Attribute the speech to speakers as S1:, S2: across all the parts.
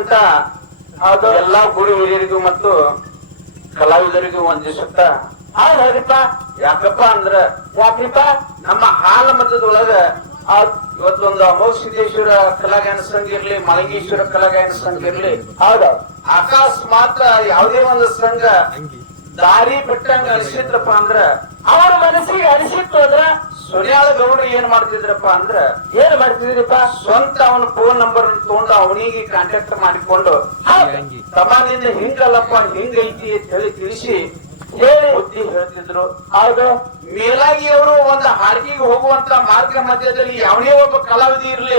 S1: ಬಂದಿರ್ತಕ್ಕಂತ ಎಲ್ಲಾ ಗುರು ಹಿರಿಯರಿಗೂ ಮತ್ತು ಕಲಾವಿದರಿಗೂ ವಂದಿಸುತ್ತ.
S2: ಹೌದ್ ಹೌದಪ್ಪ.
S1: ಯಾಕಪ್ಪ ಅಂದ್ರ
S2: ಯಾಕ್ರಿಪ್ಪ
S1: ನಮ್ಮ ಹಾಲ ಮತದೊಳಗ ಇವತ್ತೊಂದು ಅಮೋಘ ಸಿದ್ದೇಶ್ವರ ಕಲಾಗಾಯನ ಸಂಘ ಇರ್ಲಿ ಮಲಂಗೇಶ್ವರ ಕಲಾಗಾಯನ ಸಂಘ ಇರ್ಲಿ
S2: ಹೌದು.
S1: ಮಾತ್ರ ಯಾವುದೇ ಒಂದು ಸಂಘ ದಾರಿ ಬಿಟ್ಟಂಗ ಅನಿಸಿದ್ರಪ್ಪ ಅಂದ್ರ
S2: ಅವರ ಮನಸ್ಸಿಗೆ ಅನಿಸಿತ್ತು ಅಂದ್ರ
S1: ಸುನ್ಯಾಳ ಗೌಡ ಏನ್ ಮಾಡ್ತಿದ್ರಪ್ಪ ಅಂದ್ರ
S2: ಏನ್ ಮಾಡ್ತಿದ್ರಪ್ಪ?
S1: ಸ್ವಂತ ಅವನ ಫೋನ್ ನಂಬರ್ ತಗೊಂಡು ಅವನಿಗೆ ಕಾಂಟ್ಯಾಕ್ಟ್ ಮಾಡಿಕೊಂಡು ತಮ್ಮನಿಂದ ಹಿಂಗಲ್ಲಪ್ಪ ಹಿಂಗೈತಿ ಅಂತ ಹೇಳಿ ತಿಳಿಸಿ
S2: ಹೇಳಿ
S1: ಬುದ್ಧಿ ಹೇಳ್ತಿದ್ರು.
S2: ಹೌದು.
S1: ಮೇಲಾಗಿ ಅವರು ಒಂದು ಹಾಡಿಗೆ ಹೋಗುವಂತ ಮಾರ್ಗ ಮಧ್ಯದಲ್ಲಿ ಯಾವನೇ ಒಬ್ಬ ಕಲಾವಿದ ಇರ್ಲಿ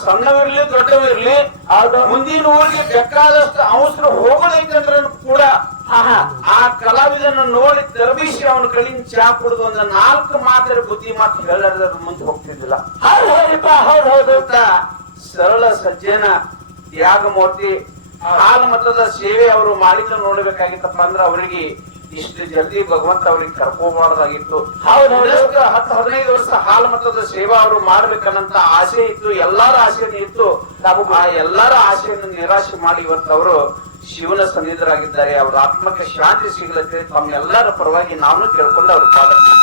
S1: ಸಣ್ಣವಿರ್ಲಿ ದೊಡ್ಡವಿರ್ಲಿ ಮುಂದಿನ ಊರಿಗೆ ಬೇಕಾದಷ್ಟು ಅವಸರ ಹೋಗೋದೈತಂದ್ರ ಕೂಡ ಆ ಕಲಾವಿದನ ನೋಡಿ ತರಬಿಸಿ ಅವನ ಕಡೆಯಿಂದ ಚಾ ಕುಡಿದು ಒಂದು ನಾಲ್ಕು ಮಾತ್ರ ಬುದ್ಧಿ ಮಾತು ಹೇಳದ ಮುಂದೆ ಹೋಗ್ತಿದ್ದಿಲ್ಲ. ಸರಳ ಸಜ್ಜನ ತ್ಯಾಗಮೂರ್ತಿ ಹಾಲು ಮತದ ಸೇವೆ ಅವರು ಮಾಡಿದ್ರು ನೋಡ್ಬೇಕಾಗಿತ್ತಪ್ಪ ಅಂದ್ರೆ ಅವರಿಗೆ ಇಷ್ಟು ಜಲ್ದಿ ಭಗವಂತ ಅವ್ರಿಗೆ ಕರ್ಕೋಬಾರ್ದಾಗಿತ್ತು ಹತ್ತು ಹದಿನೈದು ವರ್ಷ ಹಾಲು ಮತದ ಸೇವಾ ಅವರು ಮಾಡ್ಬೇಕನ್ನಂತ ಆಸೆ ಇತ್ತು ಎಲ್ಲಾರ ಆಸೆನೂ ಇತ್ತು. ನಾವು ಆ ಎಲ್ಲಾರ ಆಸೆಯನ್ನು ನಿರಾಶೆ ಮಾಡಿ ಇವತ್ತು ಅವರು ಶಿವನ ಸನ್ನಿಧರಾಗಿದ್ದಾರೆ. ಅವರ ಆತ್ಮಕ್ಕೆ ಶಾಂತಿ ಸಿಗಲತ್ತೆ ತಮ್ಮೆಲ್ಲರ ಪರವಾಗಿ ನಾನು ಕೇಳ್ಕೊಂಡು ಅವ್ರ ಪಾದನೆ